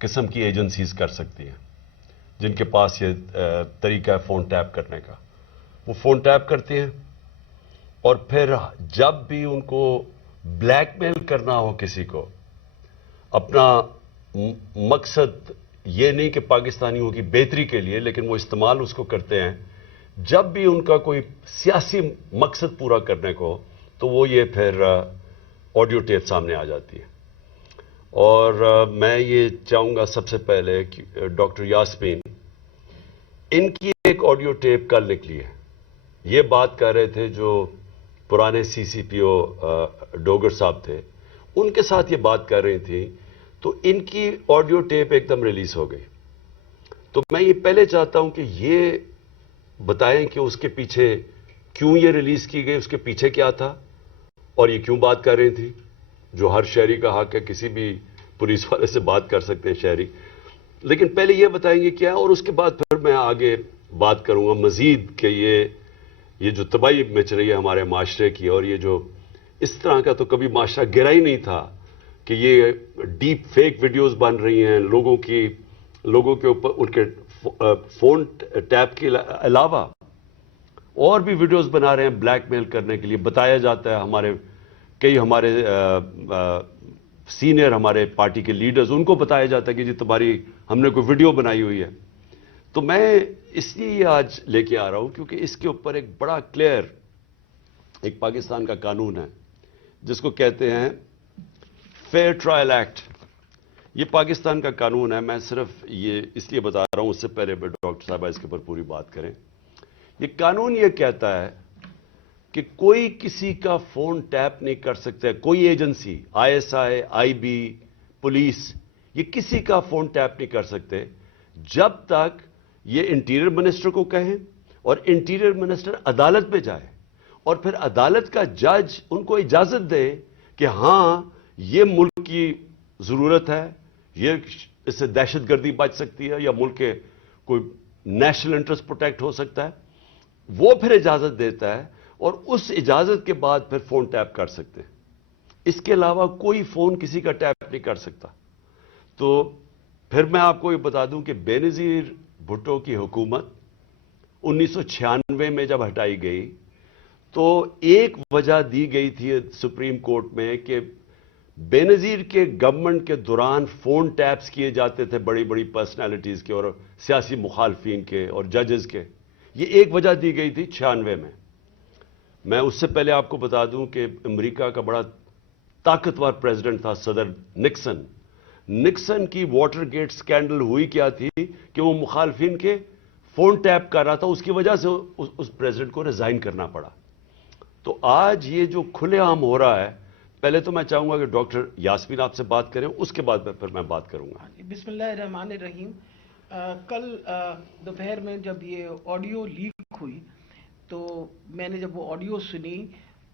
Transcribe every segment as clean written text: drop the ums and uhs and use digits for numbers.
قسم کی ایجنسیز کر سکتی ہیں جن کے پاس یہ طریقہ ہے فون ٹیپ کرنے کا. وہ فون ٹیپ کرتی ہیں اور پھر جب بھی ان کو بلیک میل کرنا ہو کسی کو، اپنا مقصد یہ نہیں کہ پاکستانیوں کی بہتری کے لیے، لیکن وہ استعمال اس کو کرتے ہیں جب بھی ان کا کوئی سیاسی مقصد پورا کرنے کو، تو وہ یہ پھر آڈیو ٹیپ سامنے آ جاتی ہے. اور میں یہ چاہوں گا سب سے پہلے کہ ڈاکٹر یاسمین، ان کی ایک آڈیو ٹیپ کل نکلی ہے. یہ بات کر رہے تھے جو پرانے سی سی پی او ڈوگر صاحب تھے، ان کے ساتھ یہ بات کر رہی تھی، تو ان کی آڈیو ٹیپ ایک دم ریلیز ہو گئی. تو میں یہ پہلے چاہتا ہوں کہ یہ بتائیں کہ اس کے پیچھے کیوں یہ ریلیز کی گئی، اس کے پیچھے کیا تھا، اور یہ کیوں بات کر رہی تھی، جو ہر شہری کا حق ہے، کسی بھی پولیس والے سے بات کر سکتے ہیں شہری. لیکن پہلے یہ بتائیں گے کیا، اور اس کے بعد پھر میں آگے بات کروں گا مزید کہ یہ جو تباہی مچ رہی ہے ہمارے معاشرے کی، اور یہ جو اس طرح کا تو کبھی معاشرہ گرا ہی نہیں تھا کہ یہ ڈیپ فیک ویڈیوز بن رہی ہیں لوگوں کے اوپر، ان کے فون ٹیپ کے علاوہ اور بھی ویڈیوز بنا رہے ہیں بلیک میل کرنے کے لیے. بتایا جاتا ہے ہمارے سینئر ہمارے پارٹی کے لیڈرز، ان کو بتایا جاتا ہے کہ جی تمہاری ہم نے کوئی ویڈیو بنائی ہوئی ہے. تو میں اس لیے یہ آج لے کے آ رہا ہوں کیونکہ اس کے اوپر ایک بڑا کلیئر ایک پاکستان کا قانون ہے جس کو کہتے ہیں فیئر ٹرائل ایکٹ. یہ پاکستان کا قانون ہے. میں صرف یہ اس لیے بتا رہا ہوں، اس سے پہلے ڈاکٹر صاحبہ اس کے اوپر پوری بات کریں. یہ قانون یہ کہتا ہے کہ کوئی کسی کا فون ٹیپ نہیں کر سکتا ہے، کوئی agency, I S I, I B, police, یہ کسی کا فون ٹیپ نہیں کر سکتے جب تک یہ انٹیریئر منسٹر کو کہیں اور انٹیریئر منسٹر عدالت میں جائے اور پھر عدالت کا جج ان کو اجازت دے کہ ہاں یہ ملک کی ضرورت ہے، یہ اس سے دہشت گردی بچ سکتی ہے یا ملک کے کوئی نیشنل انٹرسٹ پروٹیکٹ ہو سکتا ہے. وہ پھر اجازت دیتا ہے اور اس اجازت کے بعد پھر فون ٹیپ کر سکتے ہیں. اس کے علاوہ کوئی فون کسی کا ٹیپ نہیں کر سکتا. تو پھر میں آپ کو یہ بتا دوں کہ بے نظیر بھٹو کی حکومت 1996 میں جب ہٹائی گئی تو ایک وجہ دی گئی تھی سپریم کورٹ میں کہ بے نظیر کے گورنمنٹ کے دوران فون ٹیپس کیے جاتے تھے بڑی بڑی پرسنالٹیز کے اور سیاسی مخالفین کے اور ججز کے. یہ ایک وجہ دی گئی تھی 96 میں. میں اس سے پہلے آپ کو بتا دوں کہ امریکہ کا بڑا طاقتور پریزیڈنٹ تھا صدر نکسن. نکسن کی واٹر گیٹ سکینڈل ہوئی کیا تھی کہ وہ مخالفین کے فون ٹیپ کر رہا تھا، اس کی وجہ سے اس پریزیڈنٹ کو ریزائن کرنا پڑا. تو آج یہ جو کھلے عام ہو رہا ہے، پہلے تو میں چاہوں گا کہ ڈاکٹر یاسمین آپ سے بات کریں، اس کے بعد پھر میں بات کروں گا. بسم اللہ الرحمن الرحیم. کل دوپہر میں جب یہ آڈیو لیک ہوئی تو میں نے جب وہ آڈیو سنی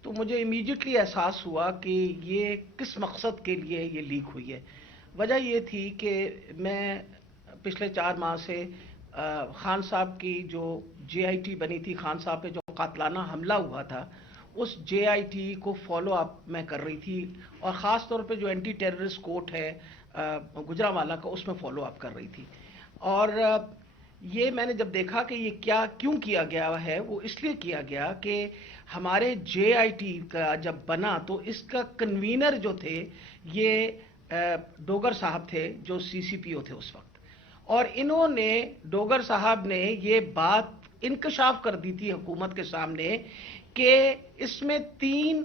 تو مجھے امیڈیٹلی احساس ہوا کہ یہ کس مقصد کے لیے یہ لیک ہوئی ہے. وجہ یہ تھی کہ میں پچھلے 4 ماہ سے خان صاحب کی جو جے آئی ٹی بنی تھی، خان صاحب پہ جو قاتلانہ حملہ ہوا تھا، اس جے آئی ٹی کو فالو اپ میں کر رہی تھی، اور خاص طور پہ جو اینٹی ٹیررسٹ کورٹ ہے گجرانوالہ کا، اس میں فالو اپ کر رہی تھی. اور یہ میں نے جب دیکھا کہ یہ کیوں کیا گیا ہے، وہ اس لیے کیا گیا کہ ہمارے جے آئی ٹی کا جب بنا تو اس کا کنوینر جو تھے یہ ڈوگر صاحب تھے جو سی سی پی او تھے اس وقت. اور انہوں نے ڈوگر صاحب نے یہ بات انکشاف کر دی تھی حکومت کے سامنے کہ اس میں 3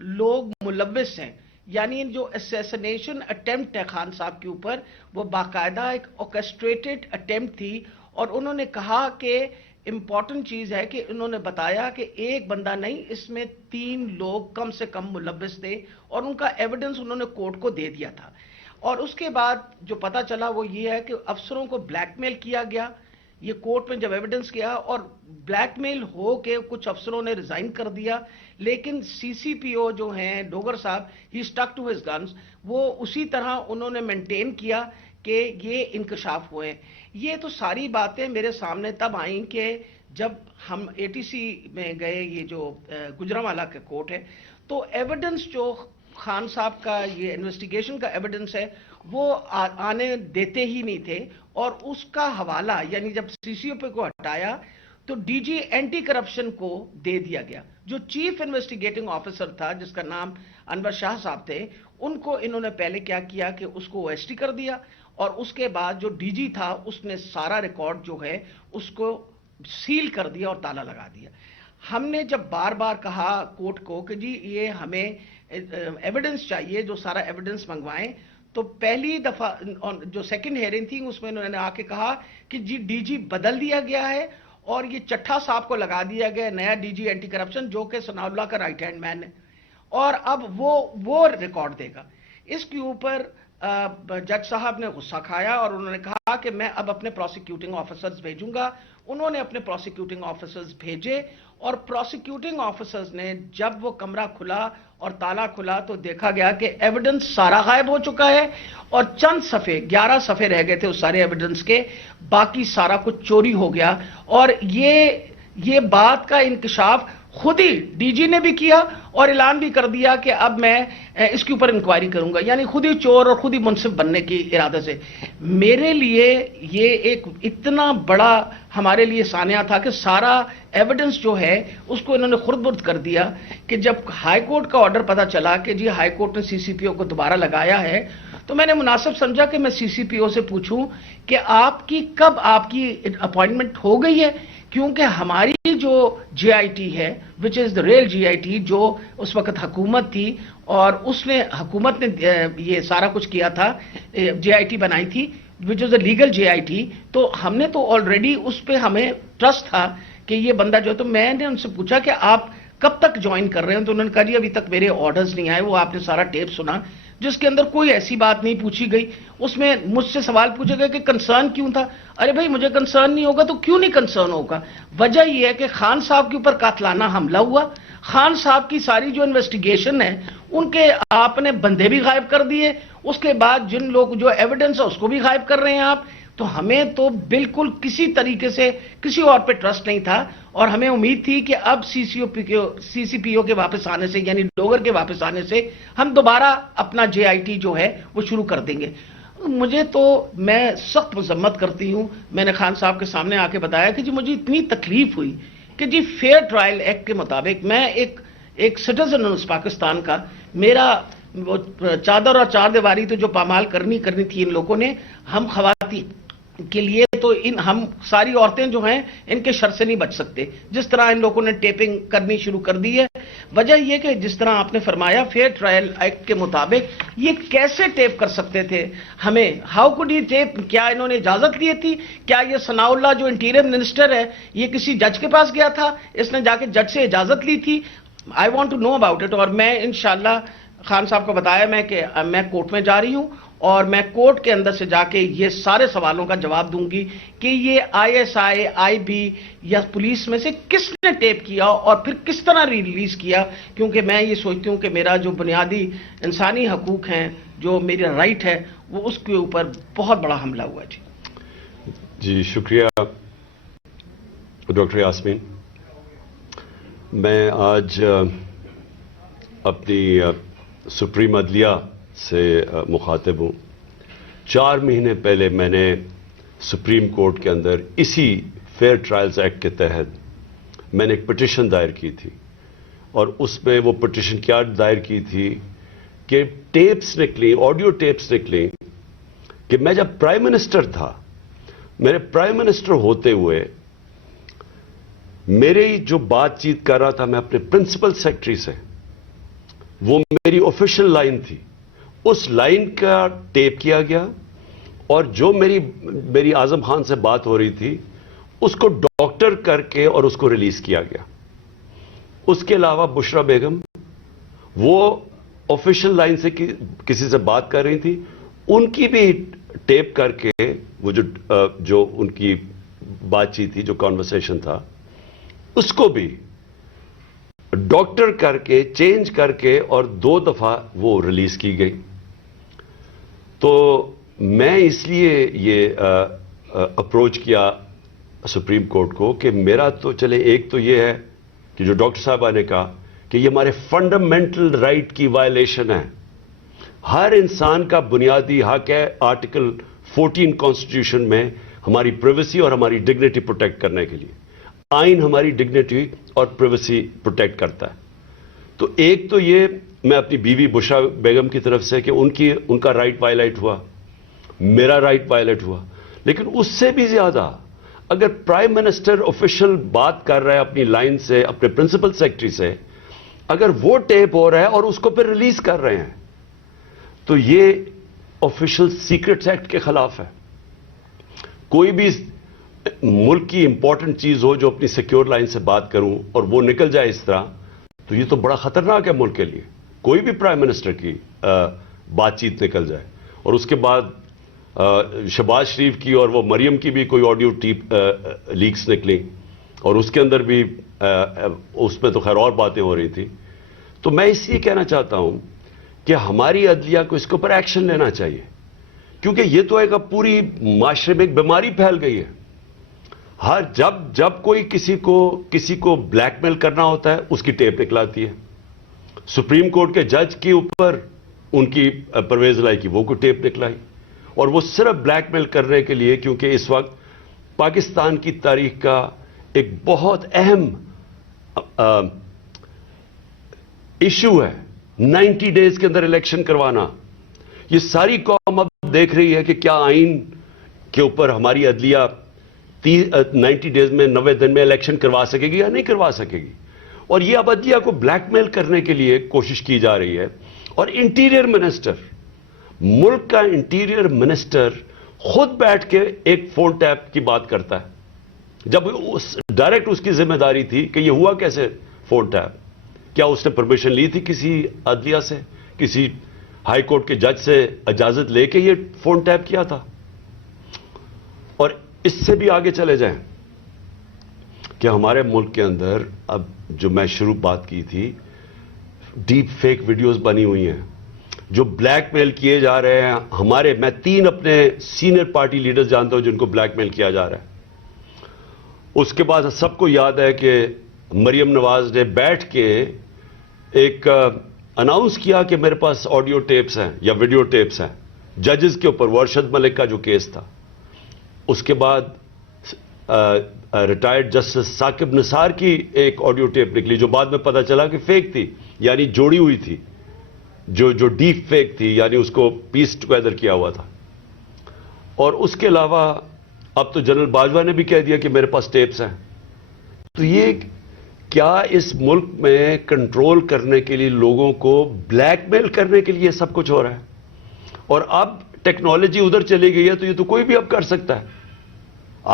لوگ ملوث ہیں. یعنی جو اسیسنیشن اٹیمپٹ ہے خان صاحب کے اوپر، وہ باقاعدہ ایک آرکسٹریٹڈ اٹیمپٹ تھی. اور انہوں نے کہا کہ امپورٹنٹ چیز ہے کہ انہوں نے بتایا کہ ایک بندہ نہیں، اس میں 3 لوگ کم سے کم ملوث تھے، اور ان کا ایویڈنس انہوں نے کورٹ کو دے دیا تھا. اور اس کے بعد جو پتا چلا وہ یہ ہے کہ افسروں کو بلیک میل کیا گیا. یہ کورٹ میں جب ایویڈنس کیا اور بلیک میل ہو کے کچھ افسروں نے ریزائن کر دیا، لیکن سی سی پی او جو ہیں ڈوگر صاحب، ہی اسٹک ٹو ہز گنز، وہ اسی طرح انہوں نے مینٹین کیا کہ یہ انکشاف ہوئے. یہ تو ساری باتیں میرے سامنے تب آئیں کہ جب ہم اے ٹی سی میں گئے، یہ جو گجرانوالہ کا کورٹ ہے، تو ایویڈنس جو خان صاحب کا یہ انویسٹیگیشن کا ایویڈنس ہے وہ آنے دیتے ہی نہیں تھے، اور اس کا حوالہ یعنی جب سی سی او پی کو ہٹایا تو ڈی جی اینٹی کرپشن کو دے دیا گیا. جو چیف انویسٹیگیٹنگ آفیسر تھا جس کا نام انور شاہ صاحب تھے، ان کو انہوں نے پہلے کیا کیا کہ اس کو او ایس ٹی کر دیا، اور اس کے بعد جو ڈی جی تھا اس نے سارا ریکارڈ جو ہے اس کو سیل کر دیا اور تالا لگا دیا. ہم نے جب بار بار کہا کورٹ کو کہ جی یہ ہمیں ایویڈنس چاہیے، جو سارا ایویڈنس منگوائیں، تو پہلی دفعہ جو سیکنڈ ہیئرنگ تھی اس میں انہوں نے آ کے کہا کہ جی ڈی جی بدل دیا گیا ہے اور یہ چٹھا صاحب کو لگا دیا گیا نیا ڈی جی اینٹی کرپشن، جو کہ ثناء اللہ کا رائٹ ہینڈ مین ہے، اور اب وہ ریکارڈ دے گا. اس کے اوپر جج صاحب نے غصہ کھایا اور انہوں نے کہا کہ میں اب اپنے پروسیکیوٹنگ آفیسرز بھیجوں گا. انہوں نے اپنے پروسیکیوٹنگ آفیسرز بھیجے، اور پروسیکیوٹنگ آفیسرز نے جب وہ کمرہ کھلا اور تالا کھلا تو دیکھا گیا کہ ایویڈنس سارا غائب ہو چکا ہے، اور چند صفحے 11 صفحے رہ گئے تھے اس سارے ایویڈنس کے، باقی سارا کچھ چوری ہو گیا. اور یہ بات کا انکشاف خود ہی ڈی جی نے بھی کیا اور اعلان بھی کر دیا کہ اب میں اس کے اوپر انکوائری کروں گا، یعنی خود ہی چور اور خود ہی منصف بننے کی ارادے سے. میرے لیے یہ ایک اتنا بڑا ہمارے لیے سانحہ تھا کہ سارا ایویڈنس جو ہے اس کو انہوں نے خرد برد کر دیا، کہ جب ہائی کورٹ کا آرڈر پتا چلا کہ جی ہائی کورٹ نے سی سی پی او کو دوبارہ لگایا ہے، تو میں نے مناسب سمجھا کہ میں سی سی پی او سے پوچھوں کہ کب آپ کی اپوائنٹمنٹ ہو گئی ہے، کیونکہ ہماری جو جے آئی ٹی ہے وچ از دا ریل جے آئی ٹی، جو اس وقت حکومت تھی اور حکومت نے یہ سارا کچھ کیا تھا، جے آئی ٹی بنائی تھی وچ از a legal J I T, تو ہم نے تو آلریڈی اس پہ ہمیں ٹرسٹ تھا کہ یہ بندہ جو ہے. تو میں نے ان سے پوچھا کہ آپ کب تک جوائن کر رہے ہیں، تو انہوں نے کہا جی ابھی تک میرے آرڈرز نہیں آئے. وہ آپ نے سارا ٹیپ سنا جس کے اندر کوئی ایسی بات نہیں پوچھی گئی. اس میں مجھ سے سوال پوچھے گئے کہ کنسرن کیوں تھا. ارے بھائی مجھے کنسرن نہیں ہوگا تو کیوں نہیں کنسرن ہوگا؟ وجہ یہ ہے کہ خان صاحب کے اوپر قاتلانہ حملہ ہوا، خان صاحب کی ساری جو انویسٹیگیشن ہے ان کے آپ نے بندے بھی غائب کر دیے، اس کے بعد جن لوگ جو ایویڈنس ہے اس کو بھی غائب کر رہے ہیں آپ. تو ہمیں تو بالکل کسی طریقے سے کسی اور پہ ٹرسٹ نہیں تھا، اور ہمیں امید تھی کہ اب سی سی پی او کے واپس آنے سے، یعنی ڈوگر کے واپس آنے سے ہم دوبارہ اپنا جے آئی ٹی جو ہے وہ شروع کر دیں گے. میں سخت مذمت کرتی ہوں. میں نے خان صاحب کے سامنے آ کے بتایا کہ جی مجھے اتنی تکلیف ہوئی کہ جی فیئر ٹرائل ایکٹ کے مطابق میں ایک سٹیزن ہوں اس پاکستان کا، میرا وہ چادر اور چار دیواری تو جو پامال کرنی تھی ان لوگوں نے، ہم خواتین کے لیے تو ہم ساری عورتیں جو ہیں ان کے شر سے نہیں بچ سکتے. جس طرح ان لوگوں نے ٹیپنگ کرنی شروع کر دی ہے، وجہ یہ کہ جس طرح آپ نے فرمایا فیئر ٹرائل ایکٹ کے مطابق یہ کیسے ٹیپ کر سکتے تھے ہمیں؟ ہاؤ کوڈ یہ ٹیپ؟ کیا انہوں نے اجازت لی تھی؟ کیا یہ ثناء اللہ جو انٹیریئر منسٹر ہے یہ کسی جج کے پاس گیا تھا؟ اس نے جا کے جج سے اجازت لی تھی؟ I want to know about it. اور میں انشاءاللہ خان صاحب کو بتایا کہ میں کورٹ میں جا رہی ہوں اور میں کورٹ کے اندر سے جا کے یہ سارے سوالوں کا جواب دوں گی کہ یہ I S I, I B یا پولیس میں سے کس نے ٹیپ کیا اور پھر کس طرح ریلیز کیا. کیونکہ میں یہ سوچتی ہوں کہ میرا جو بنیادی انسانی حقوق ہیں، جو میرا رائٹ ہے، وہ اس کے اوپر بہت بڑا حملہ ہوا. جی شکریہ ڈاکٹر یاسمین. میں آج اپنی سپریم عدلیہ سے مخاطب ہوں. 4 مہینے پہلے میں نے سپریم کورٹ کے اندر اسی فیئر ٹرائلز ایکٹ کے تحت میں نے ایک پٹیشن دائر کی تھی، اور اس میں وہ پٹیشن کیا دائر کی تھی کہ ٹیپس نکلی، آڈیو ٹیپس نکلی کہ میں جب پرائم منسٹر تھا، میرے پرائم منسٹر ہوتے ہوئے میرے جو بات چیت کر رہا تھا میں اپنے پرنسپل سیکرٹری سے، وہ میری آفیشیل لائن تھی، اس لائن کا ٹیپ کیا گیا، اور جو میری اعظم خان سے بات ہو رہی تھی اس کو ڈاکٹر کر کے اور اس کو ریلیز کیا گیا. اس کے علاوہ بشرا بیگم وہ آفیشیل لائن سے کسی سے بات کر رہی تھی، ان کی بھی ٹیپ کر کے وہ جو ان کی بات چیت تھی، جو کانورسیشن تھا، اس کو بھی ڈاکٹر کر کے چینج کر کے اور 2 دفعہ وہ ریلیز کی گئی. تو میں اس لیے یہ اپروچ کیا سپریم کورٹ کو کہ میرا تو چلے ایک تو یہ ہے کہ جو ڈاکٹر صاحبہ نے کہا کہ یہ ہمارے فنڈامنٹل رائٹ کی وائلیشن ہے. ہر انسان کا بنیادی حق ہے آرٹیکل 14 کانسٹیٹیوشن میں ہماری پرائیویسی اور ہماری ڈگنیٹی پروٹیکٹ کرنے کے لیے. آئین ہماری ڈگنیٹی اور پرائیویسی پروٹیکٹ کرتا ہے. تو ایک تو یہ میں اپنی بیوی بشرا بیگم کی طرف سے کہ ان کا رائٹ وائلیٹ ہوا, میرا رائٹ وائلیٹ ہوا, لیکن اس سے بھی زیادہ اگر پرائم منسٹر آفیشل بات کر رہا ہے اپنی لائن سے, اپنے پرنسپل سیکرٹری سے, اگر وہ ٹیپ ہو رہا ہے اور اس کو پھر ریلیز کر رہے ہیں تو یہ آفیشل سیکرٹس ایکٹ کے خلاف ہے. کوئی بھی ملک کی امپورٹنٹ چیز ہو جو اپنی سیکیور لائن سے بات کروں اور وہ نکل جائے اس طرح, تو یہ تو بڑا خطرناک ہے ملک کے لیے. کوئی بھی پرائم منسٹر کی بات چیت نکل جائے, اور اس کے بعد شہباز شریف کی اور وہ مریم کی بھی کوئی آڈیو لیکس نکلی, اور اس کے اندر بھی اس میں تو خیر اور باتیں ہو رہی تھی. تو میں اس لیے کہنا چاہتا ہوں کہ ہماری عدلیہ کو اس کے اوپر ایکشن لینا چاہیے, کیونکہ یہ تو ایک اب پوری معاشرے میں ایک بیماری پھیل گئی ہے. جب کوئی کسی کو بلیک میل کرنا ہوتا ہے اس کی ٹیپ نکلاتی ہے. سپریم کورٹ کے جج کے اوپر ان کی پرویز لائی کی وہ کوئی ٹیپ نکلائی, اور وہ صرف بلیک میل کرنے کے لیے, کیونکہ اس وقت پاکستان کی تاریخ کا ایک بہت اہم ایشو ہے 90 ڈیز کے اندر الیکشن کروانا. یہ ساری قوم اب دیکھ رہی ہے کہ کیا آئین کے اوپر ہماری عدلیہ 90 ڈیز میں 90 دن میں الیکشن کروا سکے گی یا نہیں کروا سکے گی. اور یہ اب عدلیہ کو بلیک میل کرنے کے لیے کوشش کی جا رہی ہے. اور انٹیریئر منسٹر, ملک کا انٹیریئر منسٹر خود بیٹھ کے ایک فون ٹیپ کی بات کرتا ہے, جب ڈائریکٹ اس کی ذمہ داری تھی کہ یہ ہوا کیسے فون ٹیپ. کیا اس نے پرمیشن لی تھی کسی عدلیہ سے, کسی ہائی کورٹ کے جج سے اجازت لے کے یہ فون ٹیپ کیا تھا؟ اور اس سے بھی آگے چلے جائیں کہ ہمارے ملک کے اندر اب جو میں شروع بات کی تھی, ڈیپ فیک ویڈیوز بنی ہوئی ہیں جو بلیک میل کیے جا رہے ہیں. میں 3 اپنے سینئر پارٹی لیڈرز جانتا ہوں جن کو بلیک میل کیا جا رہا ہے. اس کے بعد سب کو یاد ہے کہ مریم نواز نے بیٹھ کے ایک اناؤنس کیا کہ میرے پاس آڈیو ٹیپس ہیں یا ویڈیو ٹیپس ہیں ججز کے اوپر, ورشد ملک کا جو کیس تھا. اس کے بعد ریٹائرڈ جسٹس ثاقب نثار کی ایک آڈیو ٹیپ نکلی جو بعد میں پتا چلا کہ فیک تھی, یعنی جوڑی ہوئی تھی, جو ڈیپ فیک تھی, یعنی اس کو پیس ٹوگیدر کیا ہوا تھا. اور اس کے علاوہ اب تو جنرل باجوہ نے بھی کہہ دیا کہ میرے پاس ٹیپس ہیں. تو یہ کیا اس ملک میں کنٹرول کرنے کے لیے, لوگوں کو بلیک میل کرنے کے لیے سب کچھ ہو رہا ہے؟ اور اب ٹیکنالوجی ادھر چلی گئی ہے تو یہ تو کوئی بھی اب کر سکتا ہے.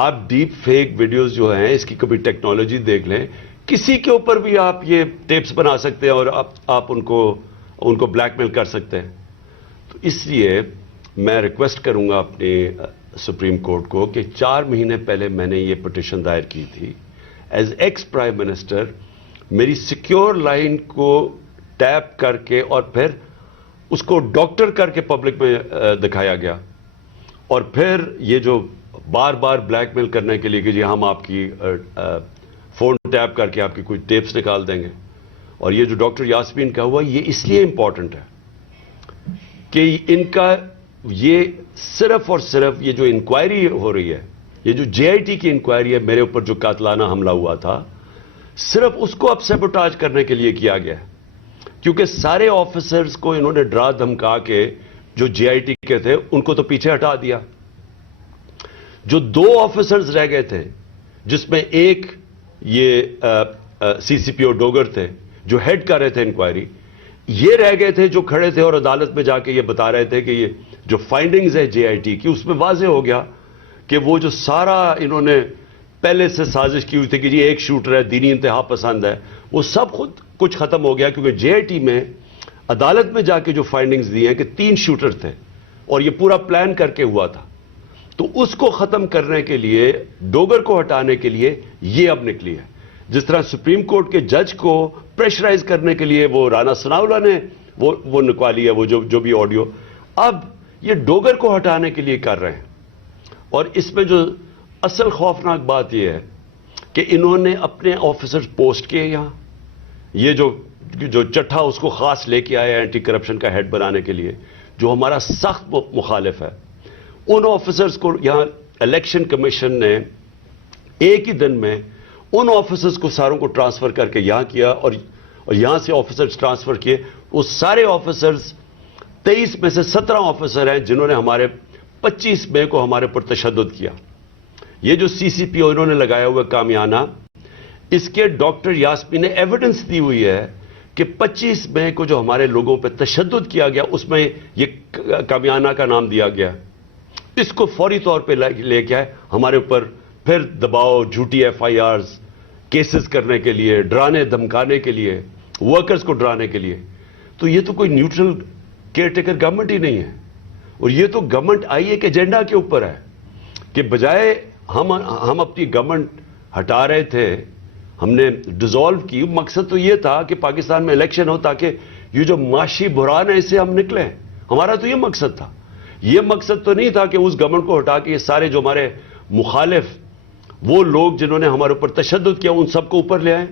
آپ ڈیپ فیک ویڈیوز جو ہیں اس کی کبھی ٹیکنالوجی دیکھ لیں, کسی کے اوپر بھی آپ یہ ٹیپس بنا سکتے ہیں اور آپ ان کو بلیک میل کر سکتے ہیں. تو اس لیے میں ریکویسٹ کروں گا اپنے سپریم کورٹ کو کہ 4 مہینے پہلے میں نے یہ پٹیشن دائر کی تھی. ایز ایکس پرائم منسٹر میری سیکیور لائن کو ٹیپ کر کے اور پھر اس کو ڈاکٹر کر کے پبلک میں دکھایا گیا, اور پھر یہ جو بار بار بلیک میل کرنے کے لیے کہ جی ہم آپ کی فون ٹیپ کر کے آپ کی کوئی ٹیپس نکال دیں گے. اور یہ جو ڈاکٹر یاسمین کا ہوا یہ اس لیے امپورٹنٹ ہے کہ ان کا یہ صرف اور صرف یہ جو انکوائری ہو رہی ہے, یہ جو جے آئی ٹی کی انکوائری ہے میرے اوپر جو قاتلانہ حملہ ہوا تھا, صرف اس کو اب سیبوٹاج کرنے کے لیے کیا گیا ہے. کیونکہ سارے آفیسرز کو انہوں نے ڈرا دھمکا کے جو جے آئی ٹی کے تھے ان کو تو پیچھے ہٹا دیا. جو 2 آفیسرز رہ گئے تھے جس میں ایک یہ سی سی پی او ڈوگر تھے جو ہیڈ کر رہے تھے انکوائری, یہ رہ گئے تھے جو کھڑے تھے اور عدالت میں جا کے یہ بتا رہے تھے کہ یہ جو فائنڈنگز ہے جے آئی ٹی کی اس میں واضح ہو گیا کہ وہ جو سارا انہوں نے پہلے سے سازش کی ہوئی تھی کہ جی ایک شوٹر ہے, دینی انتہا پسند ہے, وہ سب خود کچھ ختم ہو گیا. کیونکہ جے آئی ٹی میں عدالت میں جا کے جو فائنڈنگز دی ہیں کہ 3 شوٹر تھے اور یہ پورا پلان کر کے ہوا تھا. تو اس کو ختم کرنے کے لیے, ڈوگر کو ہٹانے کے لیے یہ اب نکلی ہے. جس طرح سپریم کورٹ کے جج کو پریشرائز کرنے کے لیے وہ رانا ثناءاللہ نے وہ نکوالی ہے, وہ جو بھی آڈیو, اب یہ ڈوگر کو ہٹانے کے لیے کر رہے ہیں. اور اس میں جو اصل خوفناک بات یہ ہے کہ انہوں نے اپنے آفیسر پوسٹ کیے یہاں, یہ جو چٹھا اس کو خاص لے کے آیا اینٹی کرپشن کا ہیڈ بنانے کے لیے, جو ہمارا سخت مخالف ہے، ان آفیسرز کو یہاں الیکشن کمیشن نے ایک ہی دن میں ان آفیسرز کو ساروں کو ٹرانسفر کر کے یہاں کیا، اور یہاں سے آفیسرز ٹرانسفر کیے. وہ سارے آفیسرز 23 میں سے 17 آفیسر ہیں جنہوں نے ہمارے 25 مئی کو ہمارے پر تشدد کیا. یہ جو سی سی پی او انہوں نے لگایا ہوا کامیانہ، اس کے ڈاکٹر یاسمین نے ایویڈنس دی ہوئی ہے کہ 25 مئی کو جو ہمارے لوگوں پہ تشدد کیا گیا اس میں یہ کامیانہ کا نام دیا گیا. اس کو فوری طور پہ لے کے آئے ہمارے اوپر پھر دباؤ، جھوٹی ایف آئی آرز کیسز کرنے کے لیے، ڈرانے دھمکانے کے لیے، ورکرز کو ڈرانے کے لیے. تو یہ تو کوئی نیوٹرل کیئر ٹیکر گورنمنٹ ہی نہیں ہے. اور یہ تو گورنمنٹ آئی ایک ایجنڈا کے اوپر ہے کہ بجائے ہم اپنی گورنمنٹ ہٹا رہے تھے، ہم نے ڈیزالو کی. مقصد تو یہ تھا کہ پاکستان میں الیکشن ہو تاکہ یہ جو معاشی بحران ہے اس سے ہم نکلیں. ہمارا تو یہ مقصد تھا. یہ مقصد تو نہیں تھا کہ اس گورنمنٹ کو ہٹا کے یہ سارے جو ہمارے مخالف وہ لوگ جنہوں نے ہمارے اوپر تشدد کیا ان سب کو اوپر لے آئیں.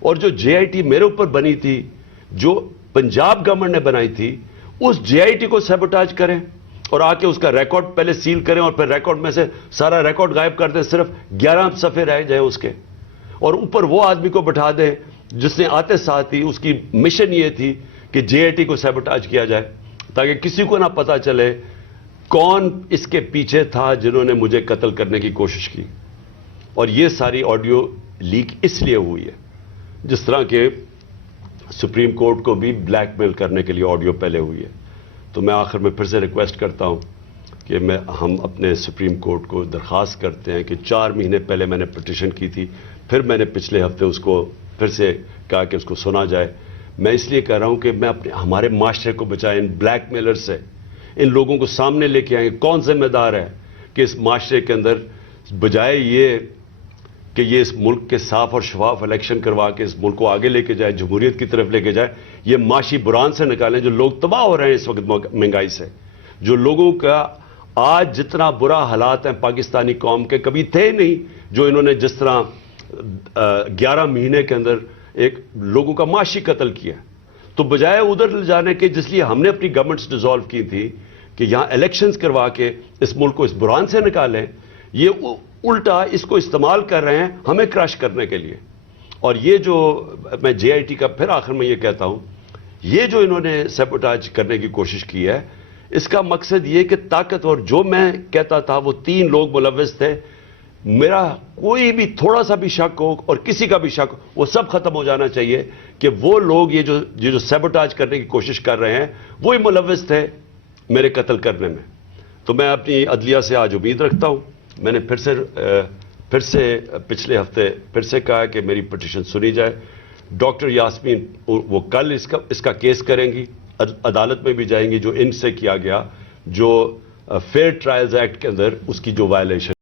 اور جو جے آئی ٹی میرے اوپر بنی تھی، جو پنجاب گورنمنٹ نے بنائی تھی، اس جے آئی ٹی کو سیبوٹاج کریں اور آ کے اس کا ریکارڈ پہلے سیل کریں اور پھر ریکارڈ میں سے سارا ریکارڈ غائب کر دیں، صرف 11 صفحے رہ جائیں اس کے، اور اوپر وہ آدمی کو بٹھا دیں جس نے آتے ساتھ ہی اس کی مشن یہ تھی کہ جے آئی ٹی کو سیبوٹاج کیا جائے تاکہ کسی کو نہ پتا چلے کون اس کے پیچھے تھا جنہوں نے مجھے قتل کرنے کی کوشش کی. اور یہ ساری آڈیو لیک اس لیے ہوئی ہے، جس طرح کہ سپریم کورٹ کو بھی بلیک میل کرنے کے لیے آڈیو پہلے ہوئی ہے. تو میں آخر میں پھر سے ریکویسٹ کرتا ہوں کہ ہم اپنے سپریم کورٹ کو درخواست کرتے ہیں کہ 4 مہینے پہلے میں نے پٹیشن کی تھی، پھر میں نے پچھلے ہفتے اس کو پھر سے کہا کہ اس کو سنا جائے. میں اس لیے کہہ رہا ہوں کہ میں ہمارے معاشرے کو بچائیں ان بلیک میلر سے. ان لوگوں کو سامنے لے کے آئیں. کون ذمہ دار ہے کہ اس معاشرے کے اندر بجائے یہ کہ یہ اس ملک کے صاف اور شفاف الیکشن کروا کے اس ملک کو آگے لے کے جائے، جمہوریت کی طرف لے کے جائے، یہ معاشی بحران سے نکالیں. جو لوگ تباہ ہو رہے ہیں اس وقت مہنگائی سے، جو لوگوں کا آج جتنا برا حالات ہیں پاکستانی قوم کے کبھی تھے نہیں، جو انہوں نے جس طرح 11 مہینے کے اندر ایک لوگوں کا معاشی قتل کیا. تو بجائے ادھر لے جانے کے جس لیے ہم نے اپنی گورنمنٹس ڈیزالو کی تھی کہ یہاں الیکشنز کروا کے اس ملک کو اس بحران سے نکالیں، یہ الٹا اس کو استعمال کر رہے ہیں ہمیں کراش کرنے کے لیے. اور یہ جو میں جے آئی ٹی کا پھر آخر میں یہ کہتا ہوں، یہ جو انہوں نے سیبوٹاج کرنے کی کوشش کی ہے، اس کا مقصد یہ کہ طاقتور جو میں کہتا تھا وہ 3 لوگ ملوث تھے، میرا کوئی بھی تھوڑا سا بھی شک ہو اور کسی کا بھی شک ہو وہ سب ختم ہو جانا چاہیے کہ وہ لوگ یہ جو سیبوٹاج کرنے کی کوشش کر رہے ہیں وہی ملوث تھے میرے قتل کرنے میں. تو میں اپنی عدلیہ سے آج امید رکھتا ہوں. میں نے پھر سے پچھلے ہفتے پھر سے کہا کہ میری پٹیشن سنی جائے. ڈاکٹر یاسمین وہ کل اس کا کیس کریں گی، عدالت میں بھی جائیں گی جو ان سے کیا گیا، جو فیئر ٹرائلز ایکٹ کے اندر اس کی جو وائلیشن